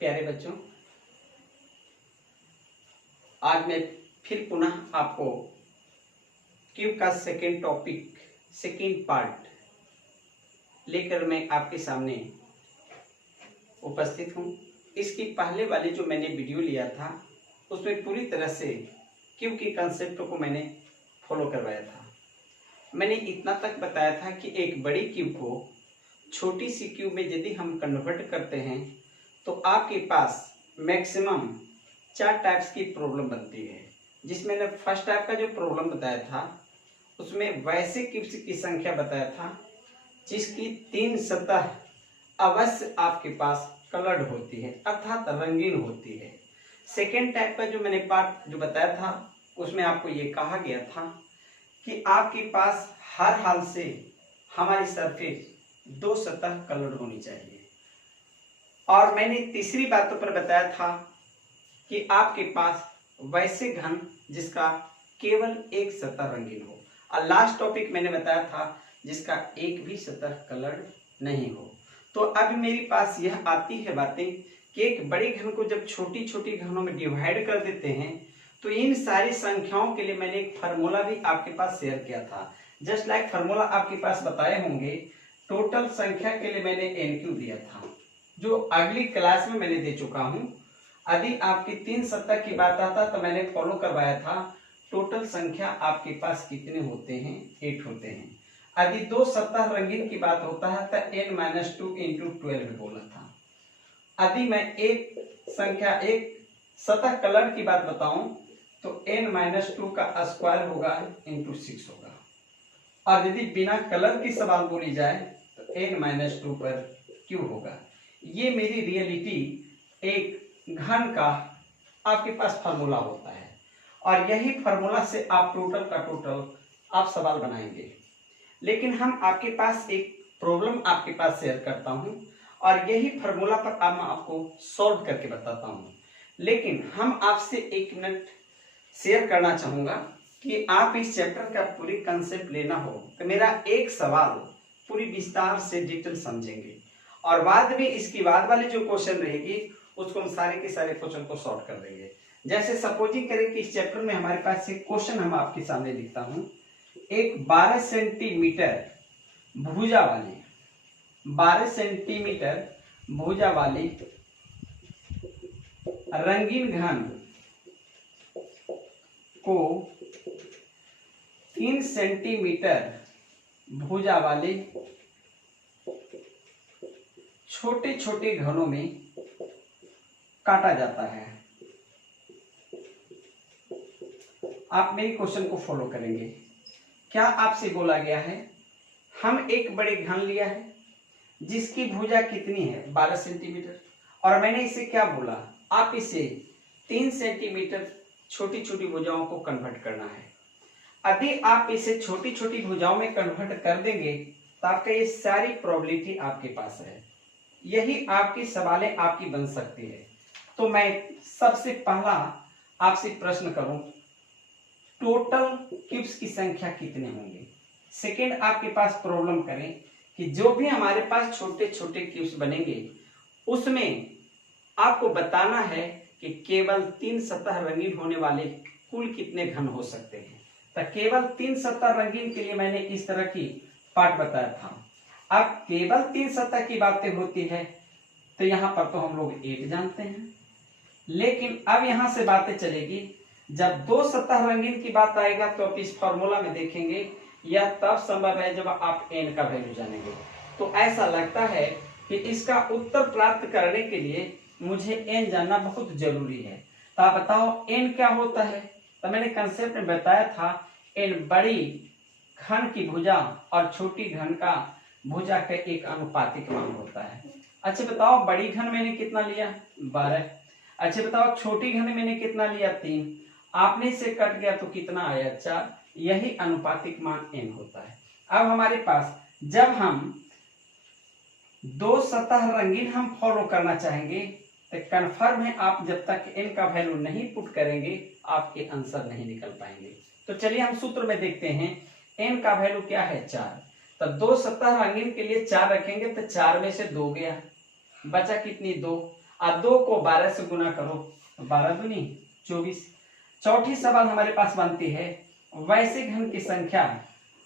प्यारे बच्चों, आज मैं फिर पुनः आपको क्यूब का सेकेंड टॉपिक, सेकेंड पार्ट लेकर मैं आपके सामने उपस्थित हूँ। इसकी पहले वाली जो मैंने वीडियो लिया था उसमें पूरी तरह से क्यूब के कंसेप्ट को मैंने फॉलो करवाया था। मैंने इतना तक बताया था कि एक बड़ी क्यूब को छोटी सी क्यूब में यदि हम कन्वर्ट करते हैं तो आपके पास मैक्सिमम 4 टाइप्स की प्रॉब्लम बनती है। जिसमें मैंने फर्स्ट टाइप का जो प्रॉब्लम बताया था उसमें वैसे क्यूब्स की संख्या बताया था जिसकी 3 सतह अवश्य आपके पास कलर्ड होती है, अर्थात रंगीन होती है। सेकेंड टाइप का जो मैंने पार्ट जो बताया था उसमें आपको ये कहा गया था कि आपके पास हर हाल से हमारी सरफेस 2 सतह कलर्ड होनी चाहिए। और मैंने तीसरी बातों पर बताया था कि आपके पास वैसे घन जिसका केवल एक सतह रंगीन हो, और लास्ट टॉपिक मैंने बताया था जिसका एक भी सतह कलर्ड नहीं हो। तो अब मेरे पास यह आती है बातें कि एक बड़े घन को जब छोटी छोटी घनों में डिवाइड कर देते हैं तो इन सारी संख्याओं के लिए मैंने एक फार्मूला भी आपके पास शेयर किया था। जस्ट लाइक फार्मूला आपके पास बताए होंगे, टोटल संख्या के लिए मैंने NQ दिया था जो अगली क्लास में मैंने दे चुका हूं। यदि आपकी 3 सतह की बात आता तो मैंने फॉलो करवाया था टोटल संख्या आपके पास कितने होते हैं, 8 होते हैं। यदि 2 सतह रंगीन की बात होता है तो n-2 × 12 बोला था। यदि मैं एक सतह कलर की बात बताऊं तो n-2 का स्क्वायर होगा × 6 होगा। और यदि बिना कलर की सवाल बोली जाए तो n-2 पर क्यों होगा। ये मेरी रियलिटी एक घन का आपके पास फार्मूला होता है और यही फार्मूला से आप टोटल का टोटल आप सवाल बनाएंगे। लेकिन हम आपके पास एक प्रॉब्लम आपके पास शेयर करता हूं और यही फार्मूला पर अब मैं आपको सॉल्व करके बताता हूं। लेकिन हम आपसे 1 मिनट शेयर करना चाहूंगा कि आप इस चैप्टर का पूरी कंसेप्ट लेना हो तो मेरा एक सवाल पूरी विस्तार से डिटेल समझेंगे और बाद में इसकी बाद वाली जो क्वेश्चन रहेगी उसको हम सारे के सारे क्वेश्चन को सॉल्व कर देंगे। जैसे सपोजिंग करें कि इस चैप्टर में हमारे पास एक क्वेश्चन हम आपके सामने लिखता हूं। एक 12 सेंटीमीटर भुजा वाली रंगीन घन को 3 सेंटीमीटर भुजा वाले छोटे छोटे घनों में काटा जाता है। आप मेरे क्वेश्चन को फॉलो करेंगे। क्या आपसे बोला गया है, हम एक बड़े घन लिया है जिसकी भुजा कितनी है 12 सेंटीमीटर और मैंने इसे क्या बोला, आप इसे 3 सेंटीमीटर छोटी छोटी भुजाओं को कन्वर्ट करना है। यदि आप इसे छोटी छोटी भुजाओं में कन्वर्ट कर देंगे तो आपका ये सारी प्रोबेबिलिटी आपके पास है। यही आपकी सवालें आपकी बन सकती है। तो मैं सबसे पहला आपसे प्रश्न करूं, टोटल क्यूब्स की संख्या कितने होंगे। सेकेंड आपके पास प्रॉब्लम करें कि जो भी हमारे पास छोटे छोटे क्यूब्स बनेंगे उसमें आपको बताना है कि केवल 3 सतह रंगीन होने वाले कुल कितने घन हो सकते हैं। तो केवल 3 सतह रंगीन के लिए मैंने इस तरह की पार्ट बताया था। अब केवल 3 सतह की बातें होती है तो यहां पर तो हम लोग 8 जानते हैं, लेकिन अब यहां से बातें चलेगी जब 2 सतह रंगीन की बात आएगा तो आप इस फॉर्मूला में देखेंगे यह तब संभव है जब आप n का वैल्यू जानेंगे। तो ऐसा लगता है कि इसका उत्तर प्राप्त करने के लिए मुझे n जानना बहुत जरूरी है। तो आप बताओ n क्या होता है। तो मैंने कंसेप्ट में बताया था n बड़ी घन की भुजा और छोटी घन का भुजा का एक अनुपातिक मान होता है। अच्छा बताओ बड़ी घन मैंने कितना लिया 12। अच्छा बताओ छोटी घन मैंने कितना लिया 3। आपने से कट गया तो कितना आया 4। यही अनुपातिक मान n होता है। अब हमारे पास जब हम 2 सतह रंगीन हम फॉलो करना चाहेंगे तो कन्फर्म है आप जब तक n का वैल्यू नहीं पुट करेंगे आपके आंसर नहीं निकल पाएंगे। तो चलिए हम सूत्र में देखते हैं n का वैल्यू क्या है 4। तो 2 सतह रंगीन के लिए 4 रखेंगे तो 4 में से 2 गया, बचा कितनी 2। और 2 को 12 से गुना करो, 12 दूनी 24। चौथी सवाल हमारे पास बनती है वैसे घन की संख्या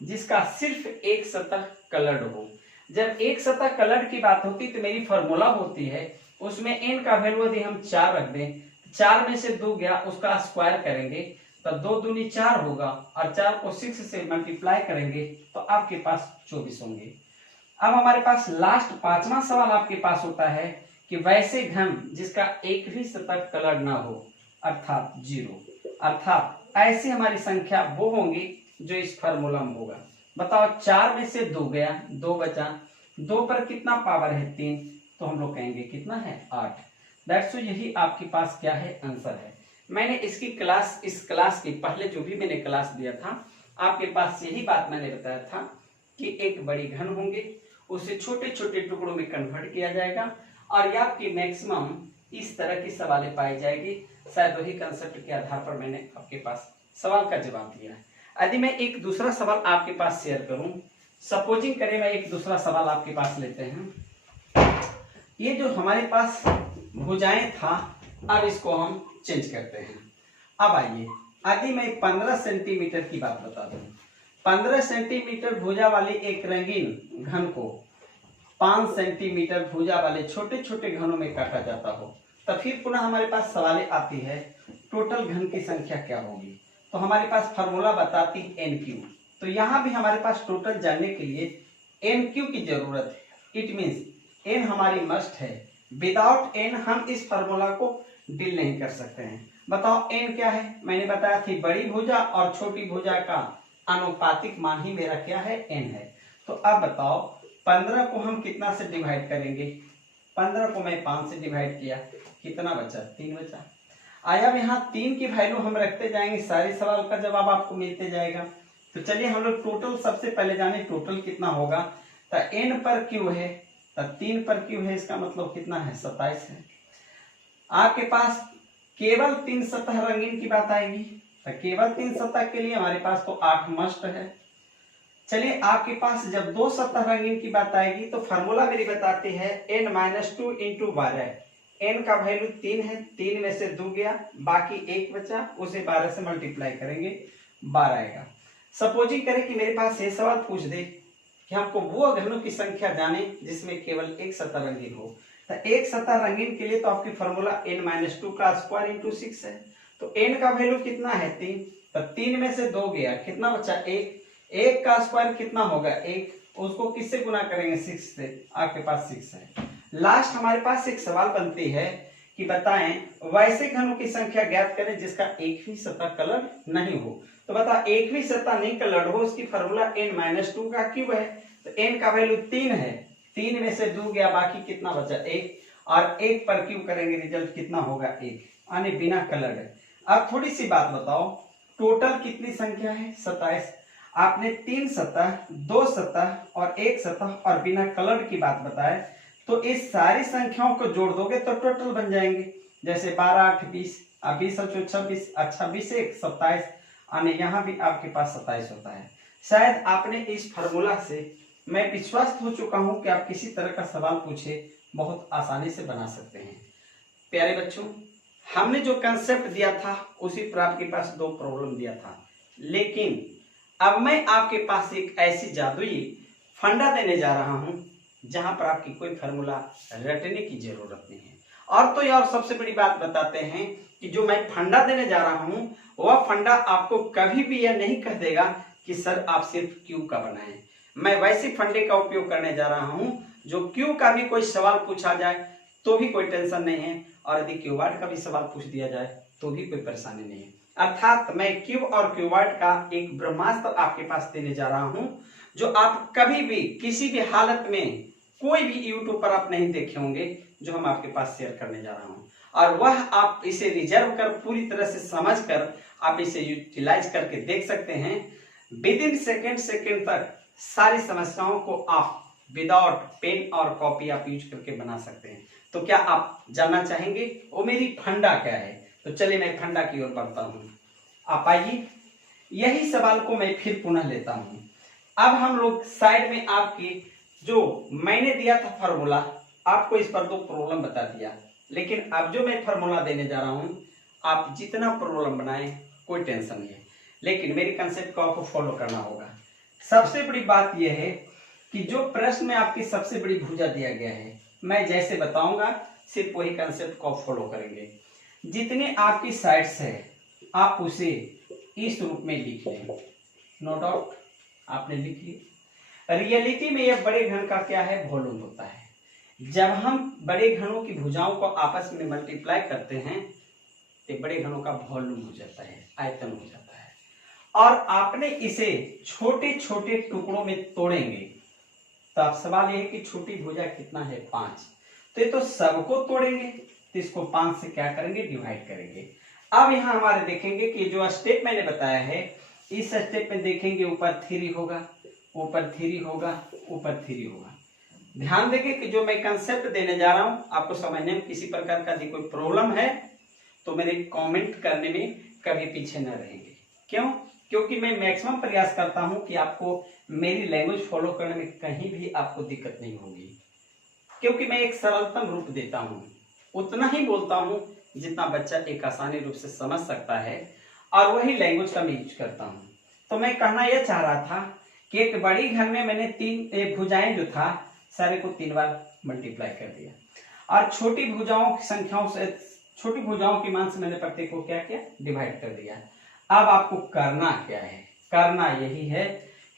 जिसका सिर्फ एक सतह कलर्ड हो। जब एक सतह कलर्ड की बात होती तो मेरी फॉर्मूला होती है उसमें n का वैल्यू यदि हम 4 रख दें, 4 में से 2 गया उसका स्क्वायर करेंगे तो 2 दूनी 4 होगा और 4 को 6 से मल्टीप्लाई करेंगे तो आपके पास 24 होंगे। अब हमारे पास लास्ट 5वां सवाल आपके पास होता है कि वैसे घन जिसका एक भी सतह कलर्ड ना हो अर्थात 0, अर्थात ऐसी हमारी संख्या वो होंगी जो इस फार्मूला में होगा। बताओ 4 में से 2 गया, 2 बचा, 2 पर कितना पावर है 3, तो हम लोग कहेंगे कितना है 8। दैट्स यही आपके पास क्या है आंसर है। मैंने इसकी क्लास, इस क्लास की पहले जो भी मैंने क्लास दिया था आपके पास यही बात मैंने बताया था कि एक बड़ी घन होंगे उसे छोटे छोटे टुकड़ों में कन्वर्ट किया जाएगा और ये आपकी मैक्सिमम इस तरह की सवालें पाई जाएगी। शायद वही कंसेप्ट के आधार पर मैंने आपके पास सवाल का जवाब दिया है। यदि मैं एक दूसरा सवाल आपके पास शेयर करूं, सपोजिंग करें मैं एक दूसरा सवाल आपके पास लेते हैं। ये जो हमारे पास भुजाएं था अब इसको हम चेंज करते हैं। अब आइए यदि मैं 15 सेंटीमीटर की बात बता दूं, 15 सेंटीमीटर भुजा वाली एक रंगीन घन को 5 सेंटीमीटर भुजा वाले छोटे छोटे घनों में काटा जाता हो, तो फिर पुनः हमारे पास सवाल आती है टोटल घन की संख्या क्या होगी। तो हमारे पास फार्मूला बताती NQ, तो यहाँ भी हमारे पास टोटल जानने के लिए NQ की जरूरत है। इट मीन्स n हमारी मस्ट है, विदाउट n हम इस फार्मूला को डील नहीं कर सकते हैं। बताओ n क्या है, मैंने बताया थी बड़ी भुजा और छोटी भुजा का अनुपातिक मान ही मेरा क्या है n है। तो अब बताओ 15 को हम कितना से डिवाइड करेंगे, 15 को मैं 5 से डिवाइड किया, कितना बचा 3 बचा। आया यहाँ 3 की वैल्यू हम रखते जाएंगे, सारे सवाल का जवाब आपको मिलते जाएगा। तो चलिए हम लोग टोटल सबसे पहले जाने टोटल कितना होगा। तो n पर q है, तो 3 पर q है, इसका मतलब कितना है 27 है। आपके पास केवल 3 सतह रंगीन की बात आएगी, तो केवल 3 सतह के लिए हमारे पास तो 8 मस्ट है। चलिए आपके पास जब 2 सतह रंगीन की बात आएगी तो फार्मूला मेरी बताती है n-2 इंटू 12। n का वैल्यू 3 है, 3 में से 2 गया, बाकी 1 बचा, उसे 12 से मल्टीप्लाई करेंगे 12 आएगा। सपोजिंग करें कि मेरे पास ये सवाल पूछ दे कि हमको वो घनों की संख्या जाने जिसमें केवल एक सतह रंगीन हो, तो एक सतह रंगीन के लिए तो आपकी फार्मूला n-2 का स्क्वायर इंटू 6 है। तो n का वैल्यू कितना है 3, तो 3 में से 2 गया, कितना बचा 1, 1 का स्क्वायर कितना होगा 1, उसको किससे गुना करेंगे 6 से, आपके पास 6 है। लास्ट हमारे पास एक सवाल बनती है कि बताएं वैसे घनों की संख्या ज्ञात करें जिसका एक भी सतह कलर नहीं हो। तो बता एक भी सतह नहीं कलर हो, उसकी फार्मूला n-2 का क्यूब है। तो n का वैल्यू 3 है, 3 में से 2 गया, बाकी कितना बचा 1, और 1 पर क्यूब करेंगे रिजल्ट कितना होगा 1, यानी बिना कलर है। अब थोड़ी सी बात बताओ, टोटल कितनी संख्या है 27। आपने 3 सतह, 2 सतह और 1 सतह और बिना कलर की बात बताए, तो इस सारी संख्याओं को जोड़ दोगे तो टोटल बन जाएंगे। जैसे 12 8 20, 20 26, अच्छा 20 1 27, यानी यहाँ भी आपके पास 27 होता है। शायद आपने इस फार्मूला से, मैं विश्वास हो चुका हूँ कि आप किसी तरह का सवाल पूछे बहुत आसानी से बना सकते हैं। प्यारे बच्चों, हमने जो कंसेप्ट दिया था उसी पर आपके पास 2 प्रॉब्लम दिया था, लेकिन अब मैं आपके पास एक ऐसी जादुई फंडा देने जा रहा हूं जहां पर आपकी कोई फार्मूला रटने की जरूरत नहीं है। और तो और सबसे बड़ी बात बताते हैं कि जो मैं फंडा देने जा रहा हूं वह फंडा आपको कभी भी यह नहीं कह देगा कि सर आप सिर्फ क्यू का बनाएं। मैं वैसे फंडे का उपयोग करने जा रहा हूं जो क्यू का भी कोई सवाल पूछा जाए तो भी कोई टेंशन नहीं है, और यदि क्यूबार्ड का भी सवाल पूछ दिया जाए तो भी कोई परेशानी नहीं है। अर्थात मैं क्यूब और क्यूबार्ड का एक ब्रह्मास्त्र आपके पास देने जा रहा हूं जो आप कभी भी किसी भी हालत में कोई भी यूट्यूब पर आप नहीं देखे होंगे, जो हम आपके पास शेयर करने जा रहा हूं। और वह आप इसे रिजर्व कर पूरी तरह से समझ कर आप इसे यूटिलाइज करके देख सकते हैं। विद इन सेकेंड तक सारी समस्याओं को आप विदाउट पेन और कॉपी आप यूज करके बना सकते हैं। तो क्या आप जानना चाहेंगे वो मेरी फंडा क्या है? तो चलिए मैं फंडा की ओर बढ़ता हूं। आप आइए, यही सवाल को मैं फिर पुनः लेता हूं। अब हम लोग साइड में आपकी जो मैंने दिया था फार्मूला, आपको इस पर 2 प्रॉब्लम बता दिया। लेकिन अब जो मैं फार्मूला देने जा रहा हूँ, आप जितना प्रॉब्लम बनाएं कोई टेंशन नहीं है, लेकिन मेरी कंसेप्ट को आपको फॉलो करना होगा। सबसे बड़ी बात यह है कि जो प्रश्न में आपकी सबसे बड़ी भुजा दिया गया है, मैं जैसे बताऊंगा सिर्फ वही कंसेप्ट को फॉलो करेंगे। जितने आपकी साइड्स है आप उसे इस रूप में लिख लें। नो डाउट आपने लिख ली। रियलिटी में यह बड़े घन का क्या है, वॉल्यूम होता है। जब हम बड़े घनों की भुजाओं को आपस में मल्टीप्लाई करते हैं तो बड़े घनों का वॉल्यूम हो जाता है, आयतन हो जाता है। और आपने इसे छोटे छोटे टुकड़ों में तोड़ेंगे, तो अब सवाल यह है कि छोटी भुजा कितना है, 5। तो ये तो सबको तोड़ेंगे, तो इसको 5 से क्या करेंगे, डिवाइड करेंगे। अब यहाँ हमारे देखेंगे कि जो स्टेप मैंने बताया है, इस स्टेप में देखेंगे ऊपर 3 होगा, ऊपर 3 होगा, ऊपर 3 होगा। ध्यान देंगे कि जो मैं कंसेप्ट देने जा रहा हूं आपको समझने में किसी प्रकार का यदि कोई प्रॉब्लम है तो मेरे कमेंट करने में कभी पीछे न रहेंगे। क्यों? क्योंकि मैं मैक्सिमम प्रयास करता हूं कि आपको मेरी लैंग्वेज फॉलो करने में कहीं भी आपको दिक्कत नहीं होगी, क्योंकि मैं एक सरलतम रूप देता हूं, उतना ही बोलता हूं जितना बच्चा एक आसानी रूप से समझ सकता है, और वही लैंग्वेज का मैं यूज करता हूं। तो मैं कहना यह चाह रहा था कि एक बड़ी घर में मैंने 3 भुजाएं जो था सारे को 3 बार मल्टीप्लाई कर दिया, और छोटी भुजाओं की संख्याओं से, छोटी भुजाओं के मान से मैंने प्रत्येक को क्या किया, डिवाइड कर दिया। अब आपको करना क्या है, करना यही है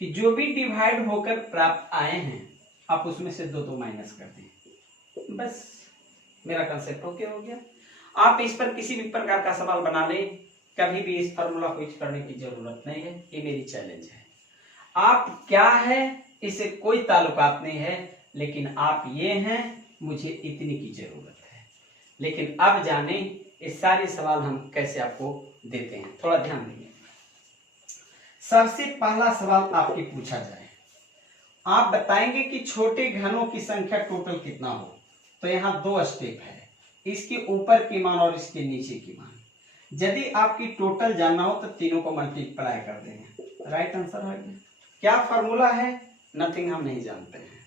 कि जो भी डिवाइड होकर प्राप्त आए हैं आप उसमें से 2 माइनस कर दें, बस मेरा कंसेप्ट ओके हो गया। आप इस पर किसी भी प्रकार का सवाल बना लें, कभी भी इस फॉर्मूला को यूज करने की जरूरत नहीं है, ये मेरी चैलेंज है। आप क्या है इससे कोई ताल्लुकात नहीं है, लेकिन आप ये हैं, मुझे इतनी की जरूरत है। लेकिन अब जाने ये सारे सवाल हम कैसे आपको देते हैं, थोड़ा ध्यान दीजिए। सबसे पहला सवाल आपकी पूछा जाए, आप बताएंगे कि छोटे घनों की संख्या टोटल कितना हो। तो यहाँ 2 स्टेप है, इसके ऊपर की मान और इसके नीचे की मान। यदि आपकी टोटल जानना हो तो तीनों को मल्टीप्लाई कर देंगे, राइट आंसर है। क्या फॉर्मूला है, नथिंग, हम नहीं जानते हैं।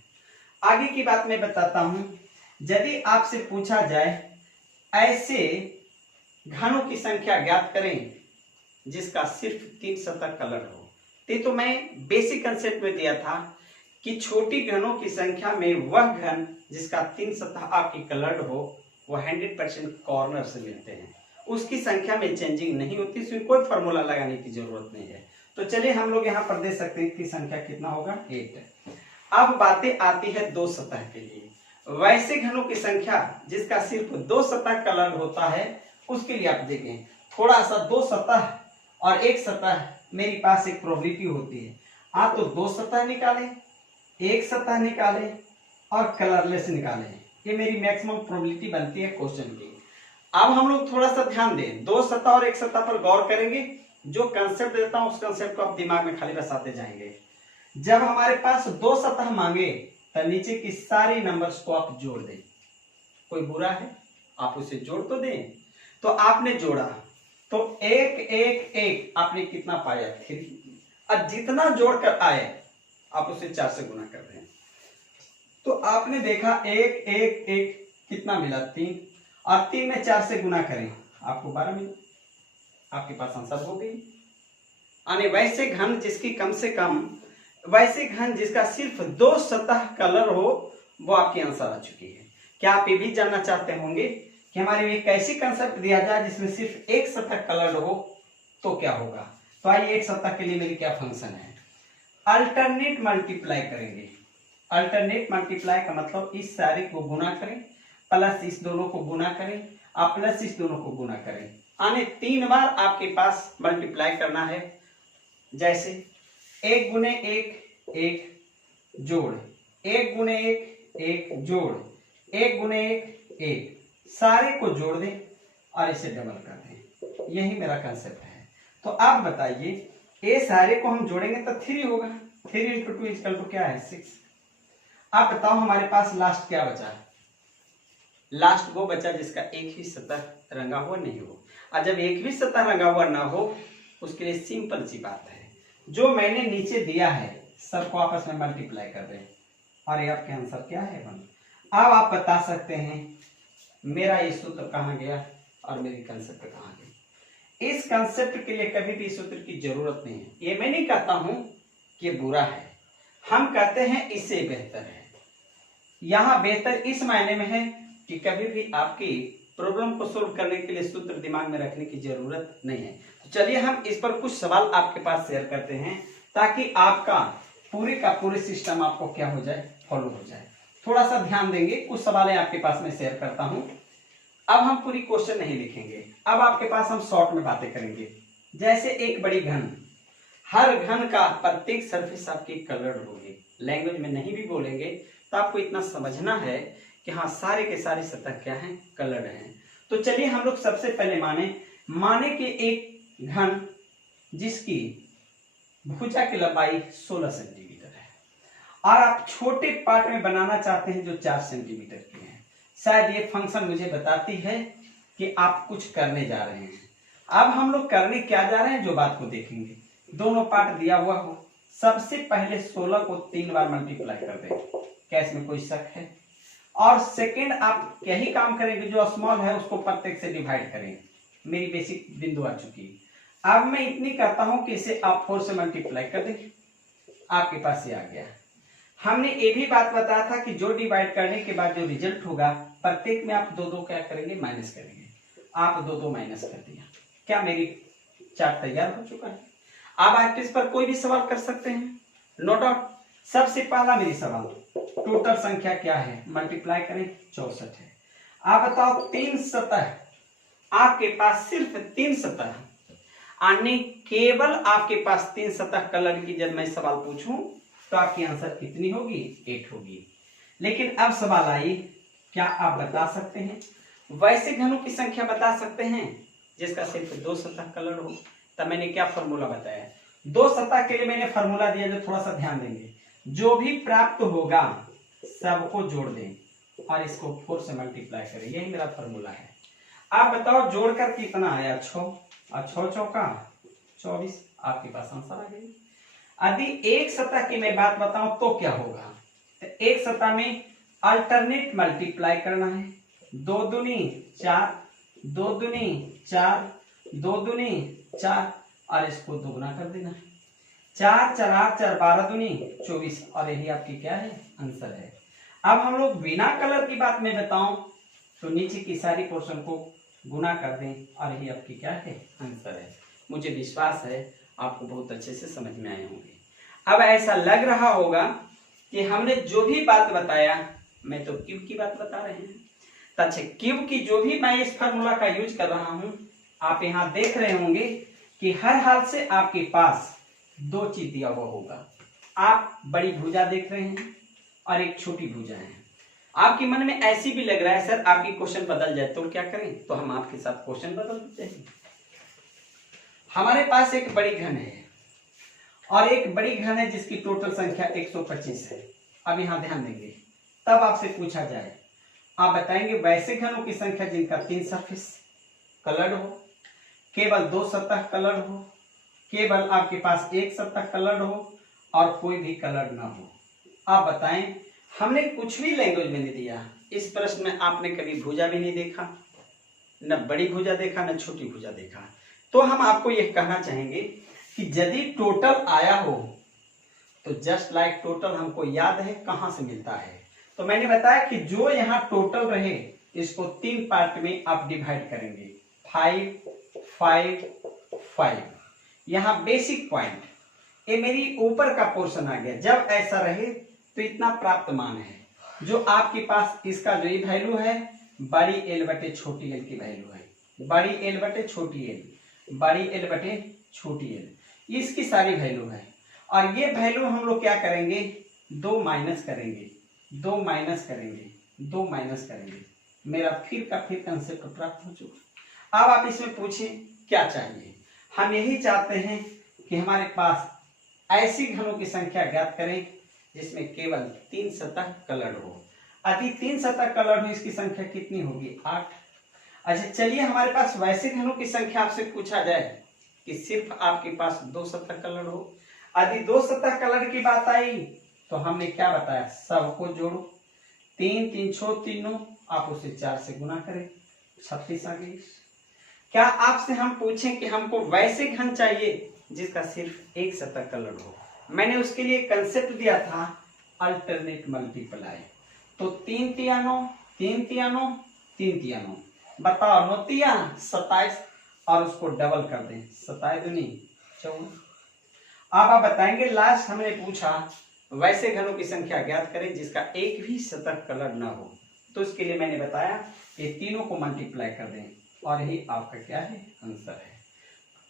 आगे की बात मैं बताता हूं। यदि आपसे पूछा जाए ऐसे घनों की संख्या ज्ञात करें जिसका सिर्फ 3 सतह कलर हो, तो मैं बेसिक कंसेप्ट में दिया था कि छोटी घनों की संख्या में वह घन जिसका 3 सतह आपकी कलर्ड हो वो 100% कॉर्नर से मिलते हैं, उसकी संख्या में चेंजिंग नहीं होती, इसमें कोई फॉर्मूला लगाने की जरूरत नहीं है। तो चलिए हम लोग यहाँ पर दे सकते हैं कि संख्या कितना होगा, 8। अब बातें आती है 2 सतह के लिए। वैसे घनों की संख्या जिसका सिर्फ 2 सतह कलर होता है, उसके लिए आप देखें थोड़ा सा 2 सतह और 1 सतह मेरे पास एक प्रोबेबिलिटी होती है। आप तो 2 सतह निकालें, 1 सतह निकालें और कलरलेस निकालें, ये मेरी मैक्सिमम प्रोबेबिलिटी बनती है क्वेश्चन की। अब हम लोग थोड़ा सा ध्यान दें, 2 सतह और 1 सतह पर गौर करेंगे। जो कंसेप्ट देता हूं उस कंसेप्ट को आप दिमाग में खाली बसाते जाएंगे। जब हमारे पास 2 सतह मांगे तो नीचे की सारी नंबर्स को आप जोड़ दें। कोई बुरा है, आप उसे जोड़ तो दें। तो आपने जोड़ा तो 1 1 1 आपने कितना पाया, 3। और जितना जोड़कर आए आप उसे 4 से गुना कर दें। तो आपने देखा 1 1 1 कितना मिला, 3, और 3 में 4 से गुना करें आपको 12 मिला, आपके पास आंसर हो गई। यानी वैसे घन जिसकी कम से कम, वैसे घन जिसका सिर्फ 2 सतह कलर हो वो आपकी आंसर आ चुकी है। क्या आप ये भी जानना चाहते होंगे कि हमारे लिए कैसी कंसेप्ट दिया जाए जिसमें सिर्फ 1 सतह कलर हो तो क्या होगा। तो आइए 1 सतह के लिए मेरी क्या फंक्शन है, अल्टरनेट मल्टीप्लाई करेंगे। अल्टरनेट मल्टीप्लाई का मतलब इस सारे को गुना करें प्लस इस दोनों को गुना करें और प्लस इस दोनों को गुना करें, यानी 3 बार आपके पास मल्टीप्लाई करना है। जैसे 1 गुने 1 1 जोड़, 1 गुने 1 1 जोड़, 1 गुने 1 1, सारे को जोड़ दें और इसे डबल कर दें। यही मेरा कंसेप्ट है। तो आप बताइए ये सारे को हम जोड़ेंगे तो 3 होगा, 3 इंटू 2 इक्वल टू क्या है, 6। आप बताओ हमारे पास लास्ट क्या बचा, लास्ट वो बचा जिसका एक भी सतह रंगा हुआ नहीं हो। और जब एक भी सतह रंगा हुआ ना हो उसके लिए सिंपल सी बात है, जो मैंने नीचे दिया है सबको आपस में मल्टीप्लाई कर दें और ये आपके आंसर क्या है 1। अब आप बता सकते हैं मेरा ये सूत्र कहाँ गया और मेरी कंसेप्ट कहाँ गई। इस कंसेप्ट के लिए कभी भी सूत्र की जरूरत नहीं है। ये मैं नहीं कहता हूं कि बुरा है, हम कहते हैं इससे बेहतर है। यहाँ बेहतर इस मायने में है कि कभी भी आपकी प्रॉब्लम को सोल्व करने के लिए सूत्र दिमाग में रखने की जरूरत नहीं है। तो चलिए हम इस पर कुछ सवाल आपके पास शेयर करते हैं ताकि आपका पूरे का पूरे सिस्टम आपको क्या हो जाए, फॉलो हो जाए। थोड़ा सा ध्यान देंगे, कुछ सवाल आपके पास मैं शेयर करता हूं। अब हम पूरी क्वेश्चन नहीं लिखेंगे, अब आपके पास हम शॉर्ट में बातें करेंगे। जैसे एक बड़ी घन, हर घन का प्रत्येक सरफेस आपकी कलर्ड होगी। लैंग्वेज में नहीं भी बोलेंगे तो आपको इतना समझना है कि हाँ सारे के सारे सतह क्या हैं, कलर्ड हैं। तो चलिए हम लोग सबसे पहले माने कि एक घन जिसकी भुजा की लंबाई 16 सेंटीमीटर है और आप छोटे पार्ट में बनाना चाहते हैं जो 4 सेंटीमीटर के हैं। शायद ये फंक्शन मुझे बताती है कि आप कुछ करने जा रहे हैं। अब हम लोग करने क्या जा रहे हैं, जो बात को देखेंगे। दोनों पार्ट दिया हुआ हो, सबसे पहले 16 को 3 बार मल्टीप्लाई कर दें, क्या इसमें कोई शक है? और सेकंड आप यही काम करेंगे, जो स्मॉल है उसको प्रत्येक से डिवाइड करें। मेरी बेसिक बिंदु आ चुकी है। अब मैं इतनी करता हूं कि इसे आप 4 से मल्टीप्लाई कर दें, आपके पास ये आ गया। हमने ये भी बात बताया था कि जो डिवाइड करने के बाद जो रिजल्ट होगा प्रत्येक में आप 2-2 क्या करेंगे, माइनस करेंगे। आप 2-2 माइनस कर दिया। क्या मेरी चार्ट तैयार हो चुका है? अब आप इस पर कोई भी सवाल कर सकते हैं, नो डाउट। सबसे पहला मेरी सवाल, टोटल संख्या क्या है, मल्टीप्लाई करें, 64 है। आप बताओ 3 सतह, आपके पास सिर्फ 3 सतह आने, केवल आपके पास 3 सतह कलर की जब मैं सवाल पूछूं तो आपकी आंसर कितनी होगी, 8 होगी। लेकिन अब सवाल आई, क्या आप बता सकते हैं वैसे घनों की संख्या बता सकते हैं जिसका सिर्फ 2 सतह कलर हो? तब मैंने क्या फॉर्मूला बताया, 2 सतह के लिए मैंने फॉर्मूला दिया, जो थोड़ा सा ध्यान देंगे। जो भी प्राप्त होगा सबको जोड़ दें और इसको 4 से मल्टीप्लाई करें, यही मेरा फॉर्मूला है। आप बताओ जोड़कर कितना आया, 6 और 6 चौका 24, आपके पास आंसर आ गई। यदि एक सतह की मैं बात बताऊं तो क्या होगा, तो एक सतह में अल्टरनेट मल्टीप्लाई करना है। 2 दूनी 4, 2 दूनी 4, 2 दूनी 4 और इसको दोगुना कर देना है। 4 4 8 4 12 दूनी 24 और यही आपकी क्या है, आंसर है। अब हम लोग बिना कलर की बात में बताऊं तो नीचे की सारी पोर्शन को गुना कर दें और यही आपकी क्या है, आंसर है। मुझे विश्वास है आपको बहुत अच्छे से समझ में आए होंगे। अब ऐसा लग रहा होगा कि हमने जो भी बात बताया, मैं तो क्यूब की बात बता रहे हैं। अच्छा, क्यूब की जो भी मैं इस फार्मूला का यूज कर रहा हूं, आप यहां देख रहे होंगे कि हर हाल से आपके पास 2 चीज दिया हुआ होगा। आप बड़ी भुजा देख रहे हैं और एक छोटी भुजा है। आपके मन में ऐसी भी लग रहा है सर आपकी क्वेश्चन बदल जाए तो क्या करें, तो हम आपके साथ क्वेश्चन बदल देते हैं। हमारे पास एक बड़ी घन है और एक बड़ी घन है जिसकी टोटल संख्या 125 है। अब यहां ध्यान देंगे, तब आपसे पूछा जाए, आप बताएंगे वैसे घनों की संख्या जिनका 3 सरफेस कलर्ड हो, केवल 2 सतह कलर्ड हो, केवल आपके पास 1 सतह कलर्ड हो और कोई भी कलर्ड ना हो। आप बताएं, हमने कुछ भी लैंग्वेज में नहीं दिया। इस प्रश्न में आपने कभी भुजा भी नहीं देखा, न बड़ी भुजा देखा, न छोटी भुजा देखा। तो हम आपको यह कहना चाहेंगे कि यदि टोटल आया हो तो जस्ट लाइक टोटल हमको याद है कहां से मिलता है। तो मैंने बताया कि जो यहाँ टोटल रहे इसको 3 पार्ट में आप डिवाइड करेंगे, 5 5 5। यहाँ बेसिक पॉइंट, ये मेरी ऊपर का पोर्शन आ गया। जब ऐसा रहे तो इतना प्राप्त मान है जो आपके पास, इसका जो ये वैल्यू है बड़ी एल बटे छोटी एल की वैल्यू है, बड़ी एल बटे छोटी एल, बड़ी एल बटे छोटी एल, इसकी सारी वैल्यू है। और ये वैल्यू हम लोग क्या करेंगे, 2 माइनस करेंगे, 2 माइनस करेंगे, 2 माइनस करेंगे। मेरा फिर का फिर कंसेप्ट प्राप्त हो चुका। अब आप इसमें पूछें क्या चाहिए, हम यही चाहते हैं कि हमारे पास ऐसी घनों की संख्या ज्ञात करें जिसमें केवल 3 सतह कलर्ड हो। यदि 3 सतह कलर्ड हो, इसकी संख्या कितनी होगी, 8। अच्छा चलिए, हमारे पास वैसे घनों की संख्या आपसे पूछा जाए कि सिर्फ आपके पास 2 सतह कलर्ड हो। यदि 2 सतह कलर्ड की बात आई तो हमने क्या बताया, सबको जोड़ो, 3 3 6 3 आप उसे 4 से गुना करें, 36 आ गई। क्या आपसे हम पूछें कि हमको वैसे घन चाहिए जिसका सिर्फ एक सतह कलर हो, मैंने उसके लिए कंसेप्ट दिया था अल्टरनेट मल्टीप्लाई। तो 3 तिया 9, 3 तिया 9, 3 तिया 9, बताओ 9 तिया 27 और उसको डबल कर दें, 27 दूनी 54। अब आप बताएंगे लास्ट हमने पूछा वैसे घनों की संख्या ज्ञात करें जिसका एक भी सतह कलर न हो, तो इसके लिए मैंने बताया ये तीनों को मल्टीप्लाई कर दें और यही आपका क्या है आंसर है।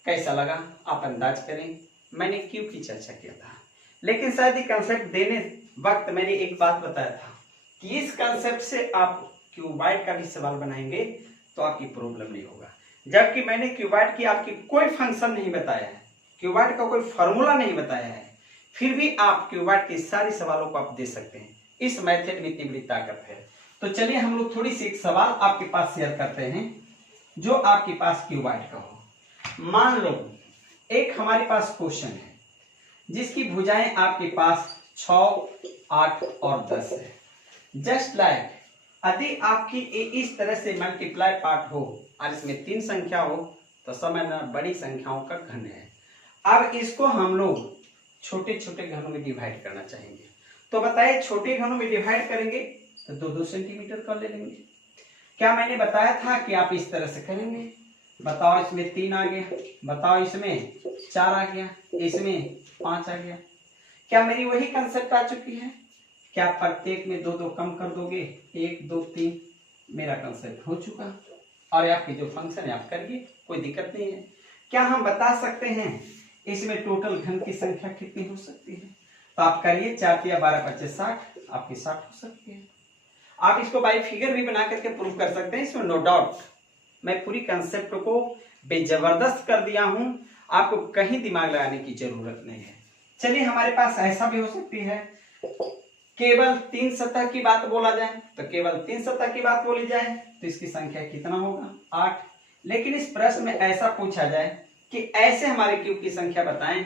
कैसा लगा आप अंदाज करें, मैंने क्यों की चर्चा किया था, लेकिन शायद ये कंसेप्ट देने वक्त मैंने एक बात बताया था कि इस कंसेप्ट से आप क्यूबाइड का भी सवाल बनाएंगे तो आपकी प्रॉब्लम नहीं होगा, जबकि मैंने क्यूबाइड की आपकी कोई फंक्शन नहीं बताया है, क्यूबाइड का कोई फॉर्मूला नहीं बताया है, फिर भी आप क्यूबाइड के सारे सवालों को आप दे सकते हैं। इस मेथड में इतनी बड़ी ताकत है। तो चलिए हम लोग थोड़ी सी एक सवाल आपके पास शेयर करते हैं जो आपके पास क्यूबाइड का हो। मान लो एक हमारे पास क्वेश्चन है जिसकी भुजाएं आपके पास 6, 8 और 10 है। जस्ट लाइक यदि आपकी इस तरह से मल्टीप्लाई पार्ट हो और इसमें 3 संख्या हो तो समझना बड़ी संख्याओं का घन है। अब इसको हम लोग छोटे छोटे घनों में डिवाइड करना चाहेंगे, तो बताइए छोटे घनों में डिवाइड करेंगे तो 2-2 सेंटीमीटर कर ले लेंगे। क्या मैंने बताया था कि आप इस तरह से करेंगे, बताओ इसमें 3 आ गया, बताओ इसमें 4 आ गया, इसमें 5 आ गया। क्या मेरी वही कंसेप्ट आ चुकी है? क्या प्रत्येक में 2-2 कम कर दोगे, 1, 2, 3, मेरा कंसेप्ट हो चुका और आपकी जो फंक्शन है आप करिए, कोई दिक्कत नहीं है। क्या हम बता सकते हैं इसमें टोटल घन की संख्या कितनी हो सकती है? तो आप करिए, 4 तिया 12 25 60, आपकी 60 हो सकती है। आप इसको बाई फिगर भी बना करके प्रूव कर सकते हैं, इसमें नो डाउट। मैं पूरी कंसेप्ट को बेजबरदस्त कर दिया हूं, आपको कहीं दिमाग लगाने की जरूरत नहीं है। चलिए हमारे पास ऐसा भी हो सकती है केवल 3 सतह की बात बोला जाए, तो केवल 3 सतह की बात बोली जाए तो इसकी संख्या कितना होगा 8। लेकिन इस प्रश्न में ऐसा पूछा जाए कि ऐसे हमारे क्यूब की संख्या बताएं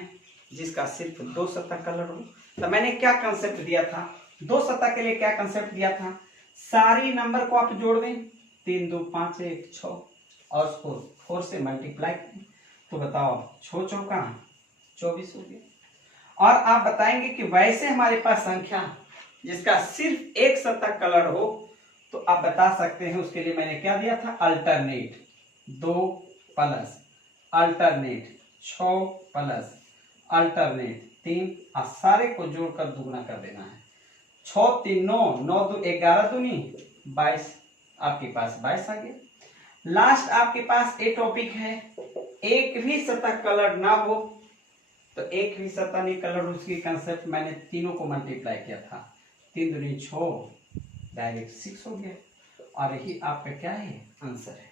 जिसका सिर्फ 2 सतह कलर हो, तो मैंने क्या कंसेप्ट दिया था 2 सतह के लिए? क्या कंसेप्ट दिया था? सारी नंबर को आप जोड़ दें, 3 2 5 1 6 और उसको 4 से मल्टीप्लाई करें तो बताओ 6 चौका 24 हो गया। और आप बताएंगे कि वैसे हमारे पास संख्या जिसका सिर्फ एक सतह कलर हो, तो आप बता सकते हैं उसके लिए मैंने क्या दिया था alternate 2 plus alternate 6 plus alternate 3 और सारे को जोड़कर दुगना कर देना है। 6 3 9 9 2 11 दूनी 22, आपके पास 22 आ गया। लास्ट आपके पास एक टॉपिक है एक भी सतह कलर ना हो, तो एक भी सतह नहीं कलर उसकी कंसेप्ट मैंने तीनों को मल्टीप्लाई किया था, 3 दूनी 6 डायरेक्ट 6 हो गया और यही आपका क्या है आंसर है।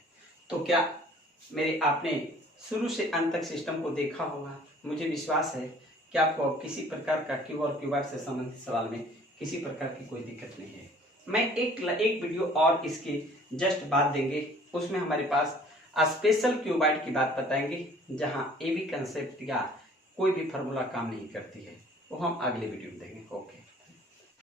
तो क्या मेरे आपने शुरू से अंत तक सिस्टम को देखा होगा, मुझे विश्वास है कि आपको किसी प्रकार का क्यूब और क्यूबाइड से संबंधित सवाल में किसी प्रकार की कोई दिक्कत नहीं है। मैं एक वीडियो और इसके जस्ट बाद देंगे, उसमें हमारे पास स्पेशल क्यूबाइड की बात बताएंगे जहां ए बी कंसेप्ट या कोई भी फार्मूला काम नहीं करती है, वो हम अगले वीडियो में देंगे। ओके।